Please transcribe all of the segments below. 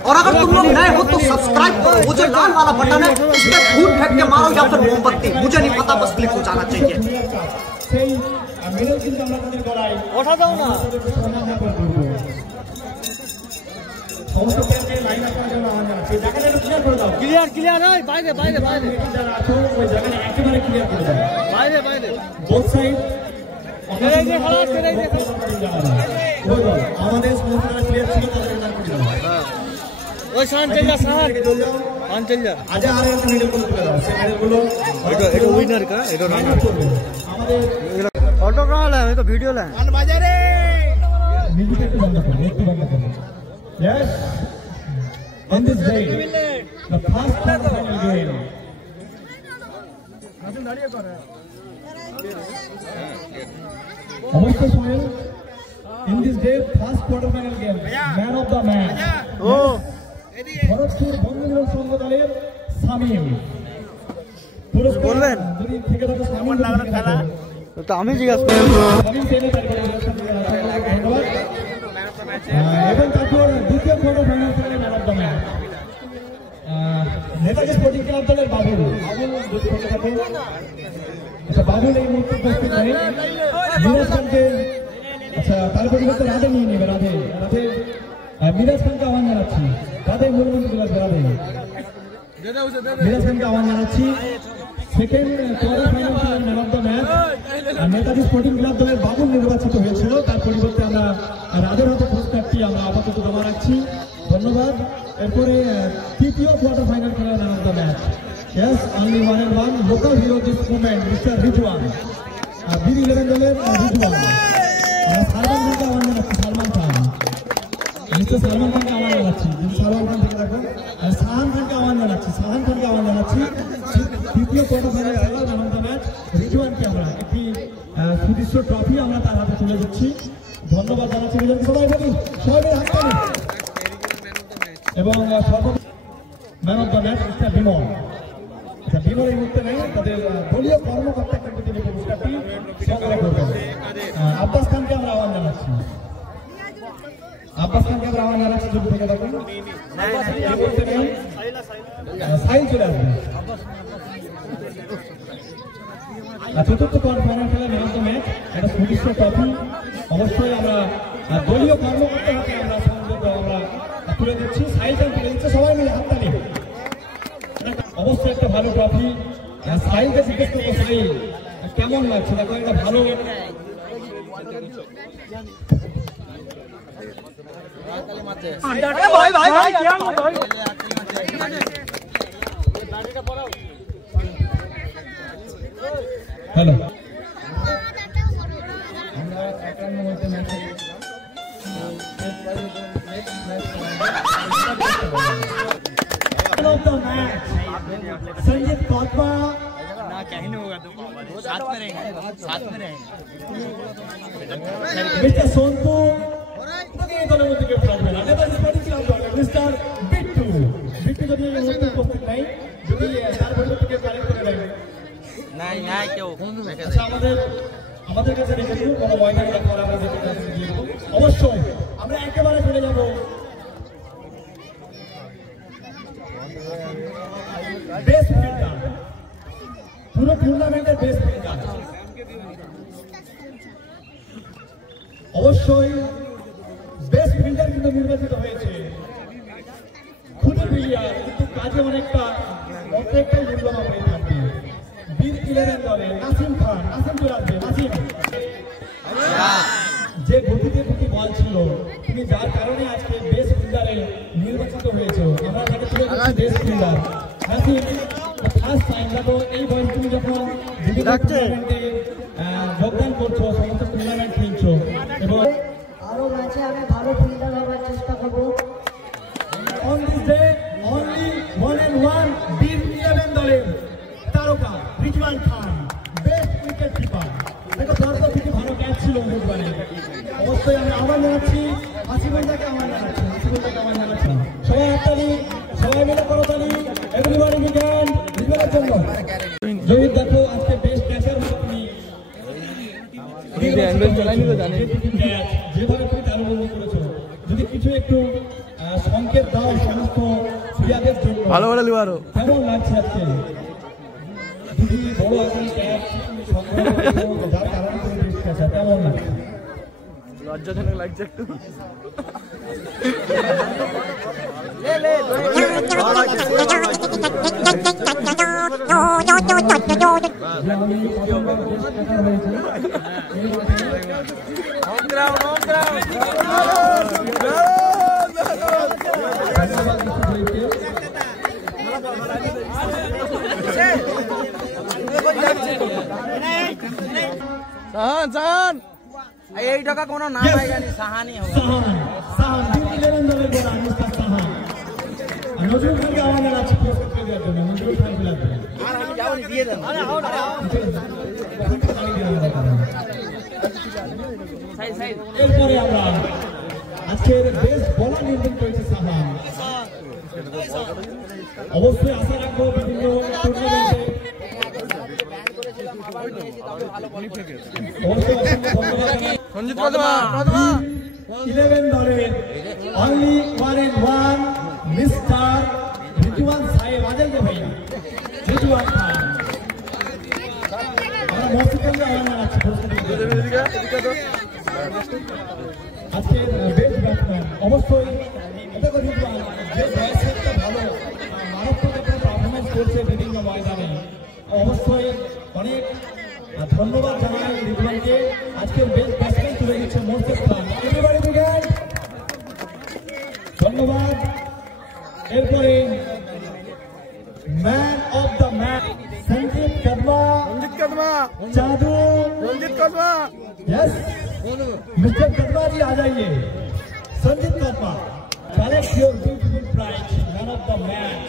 और अगर तुम लोग नए हो तो सब्सक्राइब करो, वो जो लाल वाला बटन है उस पर फूट फेंक के मारो या फिर मोमबत्ती, मुझे नहीं पता, बस क्लिक हो जाना चाहिए। ক্লিয়ার ক্লিয়ার হয় বাইরে বাইরে বাইরে ওই জায়গাটা একেবারে ক্লিয়ার করে দাও বাইরে বাইরে বোথ সাইড এই যে খালাস করে এই দেখো আমাদের সমস্যাটা ক্লিয়ার ছিল তাদের নাম করে দাও ওই শান চল যা শান চল যা আজ আর একটা মিডল করে তুলে দাও সেই মিডল গুলো এটা উইনার का এটা রানার আমাদের অটো কল है मैं तो वीडियो ले मान बाजा रे म्यूजिक একটু বন্ধ করো একটু বন্ধ করো yes on this day the first final game অবশ্যই Sohel in this day first quarter final game man of the match ও ভরতপুর বন্ধুমিলন সংঘ দলের শামিম বলবেন যদি থেকে থাকে শামিম লাগলো খেলা তো আমি জিজ্ঞাসা করব শামিম টেনে ধন্যবাদ এবং তারপর দ্বিতীয় কোয়ার্টার ফাইনাল খেলে man of the match Netaji sporting club দলের বাবুল আচ্ছা বাবুল এই মুহূর্তে উপস্থিত নেই মিরাজ খানকে আচ্ছা তার পরিবর্তে রাধে নিয়ে নেবে রাধে রাধে মিরাজ খানকে আহ্বান জানাচ্ছি রাধে মূলমন্ত্রী ক্লাস রাধে মিরাজ খানকে আহ্বান জানাচ্ছি সেকেন্ড কোয়ার্টার ফাইনাল খেলার man of the match Netaji sporting club দলের বাবুল নির্বাচিত হয়েছিল তার পরিবর্তে আমরা রাধের হাতে পুরস্কারটি আমরা আপাতত জমা রাখছি ধন্যবাদ এরপরে তৃতীয় কোয়ার্টার ফাইনাল খেলার man of the match yes only one and one local hero this moment Mr. Rijwan B11 দলের রিজওয়ান সালমান খানকে আহ্বান জানাচ্ছি সালমান খান মিস্টার সালমান খানকে আহ্বান জানাচ্ছি সালমান খান থেকে রাখুন সাহান খানকে আহ্বান জানাচ্ছি সাহান খানকে আহ্বান জানাচ্ছি তৃতীয় কোয়ার্টার ফাইনাল খেলার ম্যান অফ দ্য ম্যাচ রিজওয়ানকে আমরা একটি সুদৃশ্য ট্রফি আমরা তার হাতে তুলে দিচ্ছি ধন্যবাদ জানাচ্ছি সবাই বলি সবাই হাত তালি এবং man of the match mister Bimal Bimal এই মুহূর্তে নেই তাদের দলীয় কর্মকর্তা কিন্তু তিনি পুরস্কারটি সংগ্রহ করবেন আব্বাস খানকে আমরা আহ্বান জানাচ্ছি আব্বাস খানকে আমরা আহ্বান জানাচ্ছি যদি থেকে থাকুন এই মুহূর্তে নেই সাইল চলে আসবে চতুর্থ কোয়ার্টার ফাইনাল খেলা ম্যান অফ দ্য ম্যাচ একটা সুদৃশ্য ট্রফি অবশ্যই আমরা দলীয় কর্মকর্তার হাতে আমরা সংযোগ আমরা তুলে দিচ্ছি সাইল তুলে দিচ্ছে সবাই মিলে হাততালি অবশ্যই একটা ভালো ট্রফি সাইলকে জিজ্ঞেস করবো সাইল কেমন লাগছে দেখো একটা ভালো হ্যালো संजीत कौतमा ना क्या ही नहीं होगा तो साथ में रहेंगे मिस्टर सोनपू दोनों मुझे के फ्लैट में नेताजी स्पोर्टिंग क्लब दल मिस्टर बिट्टू बिट्टू যদি এই মুহূর্তে উপস্থিত নাই যদি তার পরিবর্তে কে কারেক্ট করে দেয় নাই নাই কেউ আচ্ছা আমাদের কাছে রেখে দিন কোনো ময়দানে রাখার আমরা যেতে দিয়ে দেব অবশ্যই আমরা একেবারে চলে যাব বেস্ট ফিল্ডার পুরো টুর্নামেন্টের বেস্ট ফিল্ডার অবশ্যই বেস্ট ফিল্ডার কিন্তু নির্বাচিত হয়েছে খুদে প্লেয়ার কিন্তু কাজে অনেকটাই মূল্যবান হয়ে থাকবে B11 দলে নাসিম খান নাসিম চলে আসবে নাসিম যে গতিতে দুটি বল ছিল তুমি যার কারণে আজকে বেস্ট ফিল্ডারে নির্বাচিত হয়েছে আমরা তাকে তুলে দিচ্ছি best fielder Nasim first time দেখো এই বয়স তুমি যখন টুর্নামেন্টে যোগদান করছো সমস্ত টুর্নামেন্ট খেলছো এবং আরো ম্যাচে আমি ভালো ফিল্ডার হওয়ার চেষ্টা করবো on this day only one and one B11 দলের তারকা রিজওয়ান খান বেস্ট উইকেট কিপার দেখো দর্শক থেকে ভালো ক্যাচ ছিল বুধবারে অবশ্যই আমি আহ্বান জানাচ্ছি হাসিবুল্লাহকে আহ্বান জানাচ্ছি সবাই হাততালি সবাই মিলে করতালি এভরিবডি বিজ্ঞান রিজওয়ানের জন্য জয়ীর দেখো আজকে বেস্ট ক্যাচার তুমি অ্যাঙ্গেল চালাইনি তো জানেন যেভাবে তুমি তার অনুভব করেছো যদি কিছু একটু সংকেত দাও সমস্ত প্লেয়ারদের জন্য ভালো ভালো লিবারো কেমন লাগছে আজকে দিদি বড় এখন ক্যাচ সংগ্রহ যার কারণে তুমি বৃষ্টি আছে কেমন লাগছে লজ্জাজনক লাগছে একটু সাহান এই টাকা কোনো নাম আইগানি সাহানি হবে সাহান দিল্লি দলের গোল মুস্তাক সাহান নজরুল খানকে আমাদের আছে পুরস্কার দেওয়ার জন্য নজরুল খান লাগবে আর আমি যাওনি দিয়ে দেন এরপরে আমরা আজকের বেস্ট বোলার নির্বাচন করেছে সাহান অবশ্যই আশা রাখবো বিভিন্ন টুর্নামেন্টে সঞ্জিত প্রথমা 11 দলের only one and one Mr. Rizwan সাহেব আজল ভাইয়া রিজওয়ান খান আমরা মস্তিষ্কে আওয়াজ আছে আজকে বেস্ট ব্যাটসম্যান অবশ্যই এটা করে রিজওয়ান যে বয়সটা ভালো মারাত্মক একটা পারফরম্যান্স করছে বিভিন্ন ময়দানে অবশ্যই অনেক ধন্যবাদ জানাই রিজওয়ানকে আজকের বেস্ট ব্যাটসম্যান তুলে দিচ্ছে মোস্তাক খান এবারে দিকেন ধন্যবাদ এরপরে man of the match Sanjit Kadma जादू रंजित कदमा यस मिस्टर कदमा जी आ जाइए Sanjit Kadma collect your beautiful prize man of the match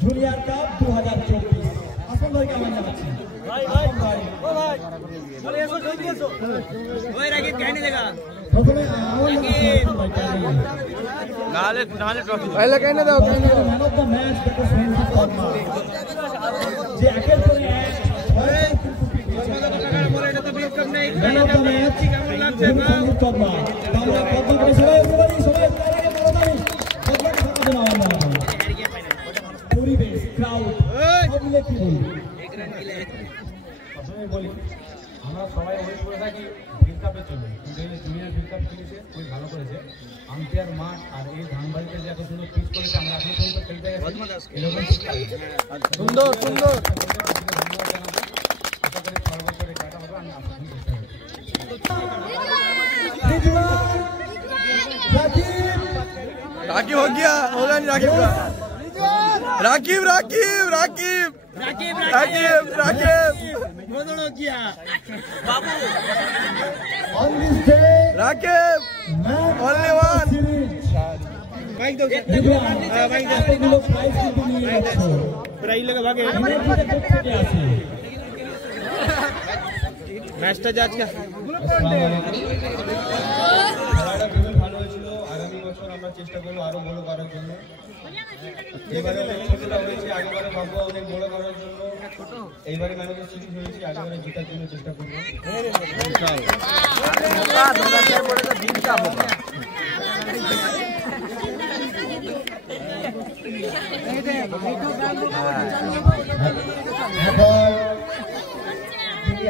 junior cup 2024 আসল ভাই কেমন যাচ্ছে ভাই ভাই ও ভাই চলে এসো জলদি এসো ওই রাগে ক্যান্ডি দেখা প্রথমে আমার নালে ট্রফি পয়লা কেনে দাও ম্যান অফ দ্য ম্যাচ দেখো সঞ্জিত কদমা যে একের পর এক man of the match Sanjit Kadma আমরা কদমা করে সবাই পরিবেশ ক্রাউড সব মিলে কি বলি আমরা সবাই ওয়েট করে থাকি বিল কাপের জন্য কিন্তু এই জুনিয়র বিল কাপ খেলেছে খুব ভালো করেছে আম্পায়ার মাঠ আর এই ধানবাড়িতে যে এত সুন্দর পিচ করেছে আমরা এখন পর্যন্ত খেলতে গেছি এরকম সুন্দর সুন্দর राकीब हो गया होगा नहीं राकीब का राकीब राकीब राकीब राकीब राकीब राकीब दोनों किया बाबू on this day Rakip only one bike दो बाइक दो प्राइस कितनी नहीं है प्राइस लगा भागे क्या আছে मैचটা যে আজকে খেলাটা খুবই ভালো হয়েছিল আগামী বছর আমরা চেষ্টা করব আরো ভালো করার জন্য এবারে অনেক ছোটটা হয়েছে আগেবারে ভাববো অনেক বড় করার জন্য এইবারে ম্যান অফ দ্য সিরিজ হয়েছে আগেবারে জেতার জন্য চেষ্টা করব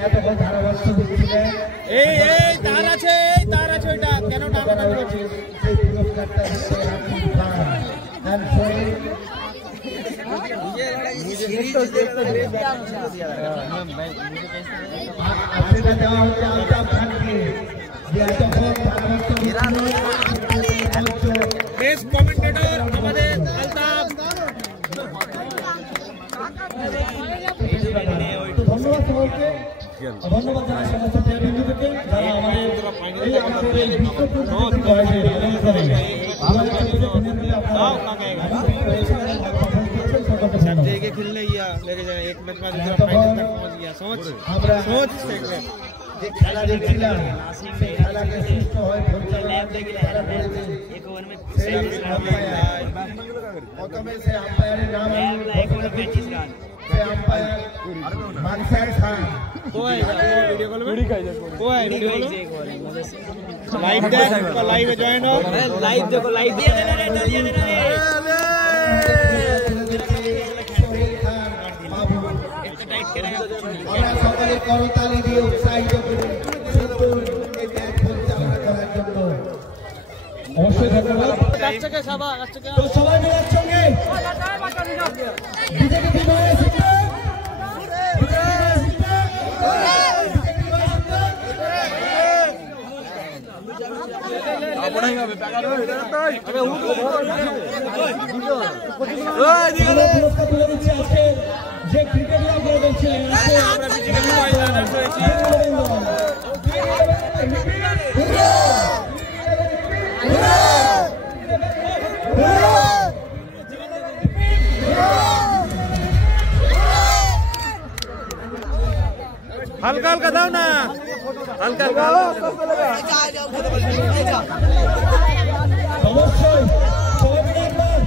এতক্ষণ ধারাভাষ্য দিচ্ছিলেন এই তার আছে ওইটা কেন টানাটানি করছে সেই পুরস্কারটা দিচ্ছে রাকিব খান and আপনারা দেওয়া হচ্ছে আলতাফ খানকে যে এতক্ষণ ধারাভাষ্য বেস্ট কমেন্টেটর আমাদের আলতাফ ধন্যবাদ সবাইকে ধন্যবাদ জানাই সমস্ত প্লেয়ারবৃন্দকে যারা আমাদের এই लेके खेलने गया लेके जाए एक मैच में दूसरा फाइनल तक पहुंच गया सोच খেলা দেখছিলাম সেই খেলাকে সুস্থ হয়ে প্রথমে সেই আম্পায়ারের নাম আম্পায়ার মানসার খান लाइव देखो लाइव ज्वाइन हो लाइव देखो लाइव করতালি দিয়ে উৎসাহিত করে সুন্দর এই ম্যাচ পরিচালনা করার জন্য অবশ্যই ধন্যবাদ। তো সবাই মিলে একসঙ্গে বিজেপি বিজয় জিতবে, পুরস্কার তুলে দিচ্ছে আজকে যে ক্রিকেট খেলছিলেন হালকা হালকা দাও না, হালকা হালকা অবশ্যই সবাই মিলে একবার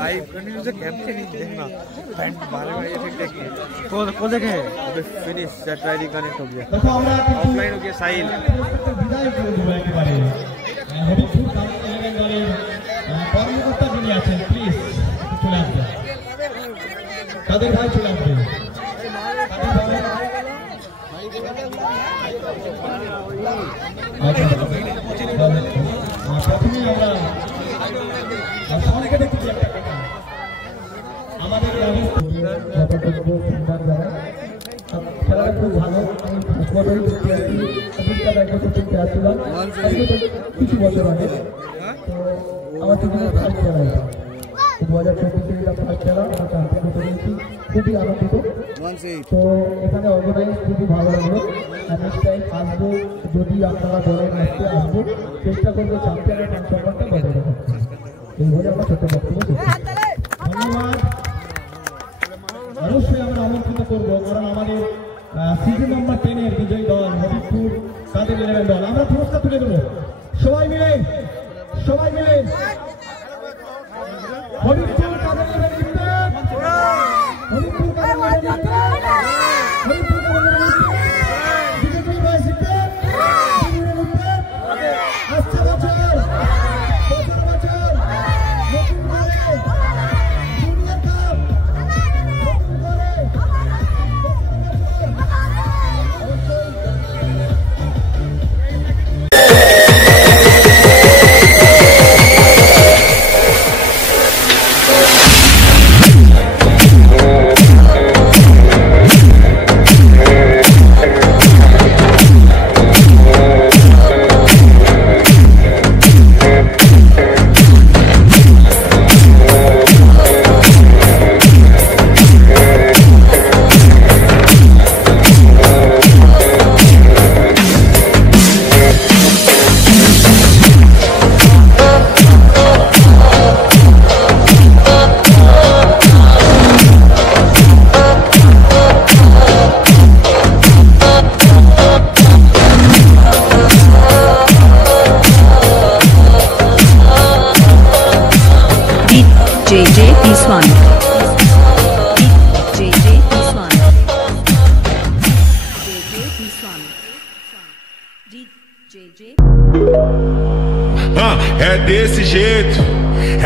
लाइव कंटिन्यू से कैप्चर नहीं देखना बैंड बारे में ये ठीक देखिए को देखे अबे फिनिश दैट राइडिंग कनेक्ट हो गया ऑफलाइन हो गया साहिल বিদায় করে দেব একেবারে হবিবপুর কামিং 11 দলের কর্মকর্তা যিনি আছেন প্লিজ চলে আসবেন কাদের ভাই চলে আসবেন প্রথমে আমরা সংক্ষেপে কিছু একটা কথা আমাদের গ্রামের খেলাটা খুব ভালো। আমি আসছিলাম কিছু বছর আগে, তো আমার জীবনের ফার্স্ট খেলা 2024 এটা ফার্স্ট খেলা, আমরা চ্যাম্পিয়ন হতে পেরেছি, খুবই আনন্দিত। তো এখানে অর্গানাইজ খুবই ভালো লাগলো। নেক্সট টাইম আসবো, যদি আপনারা বলেন আসতে আসবো, চেষ্টা করবো চ্যাম্পিয়নের মান সম্মানটা বজায় রাখতে। এইভাবে আমরা ছোট্ট বক্তব্য ধন্যবাদ। অবশ্যই আমরা আমন্ত্রিত করবো, কারণ আমাদের সিজন নাম্বার 10 বিজয়ী দল হবিবপুর কাদের 11 দল, আমরা পুরস্কার তুলে দেবো সবাই মিলে হবিবপুর কাদের 11 জিতবে, হবিবপুর কাদের 11 জিতবে, হবিবপুর কাদের 11 জিতবে, বিজেপি ভাই জিতবে, আসছে বছর নতুন করে জুনিয়র কাপ নতুন করে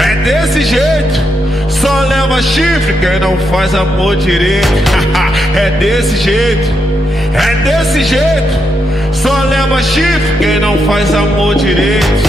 É desse jeito, só leva chifre quem não faz amor direito. É desse jeito, só leva chifre quem não faz amor direito.